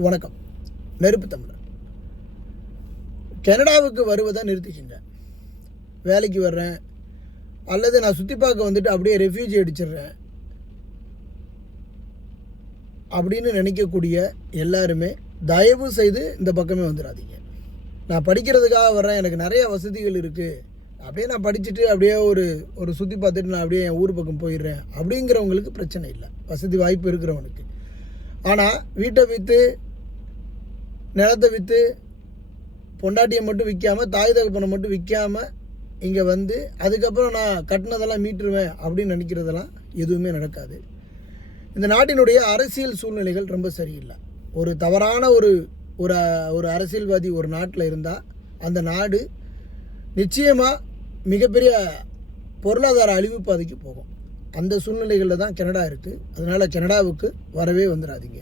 வணக்கம். நெருப்பு தமிழர். கனடாவுக்கு வருவதை நிறுத்திக்கிங்க. வேலைக்கு வர்றேன் அல்லது நான் சுற்றி பார்க்க வந்துட்டு அப்படியே ரெஃப்யூஜி அடிச்சிடுறேன் அப்படின்னு நினைக்கக்கூடிய எல்லாருமே தயவு செய்து இந்த பக்கமே வந்துடாதீங்க. நான் படிக்கிறதுக்காக வர்றேன், எனக்கு நிறைய வசதிகள் இருக்குது, அப்படியே நான் படிச்சுட்டு அப்படியே ஒரு சுற்றி பார்த்துட்டு நான் அப்படியே என் ஊர் பக்கம் போயிடுறேன் அப்படிங்கிறவங்களுக்கு பிரச்சனை இல்லை, வசதி வாய்ப்பு இருக்கிறவனுக்கு. ஆனால் வீட்டை விற்று நிலத்தை விற்று பொண்டாட்டியை மட்டும் விற்காமல் தாய் தகப்பனை மட்டும் விற்காமல் இங்கே வந்து அதுக்கப்புறம் நான் கட்டினதெல்லாம் மீட்டுருவேன் அப்படின்னு நினைக்கிறதெல்லாம் எதுவுமே நடக்காது. இந்த நாட்டினுடைய அரசியல் சூழ்நிலைகள் ரொம்ப சரியில்லை. ஒரு தவறான ஒரு அரசியல்வாதி ஒரு நாட்டில் இருந்தால் அந்த நாடு நிச்சயமாக மிகப்பெரிய பொருளாதார அழிவு பாதைக்கு போகும். அந்த சூழ்நிலைகளில் தான் கனடா இருக்குது. அதனால் கனடாவுக்கு வரவே வந்துடாதீங்க.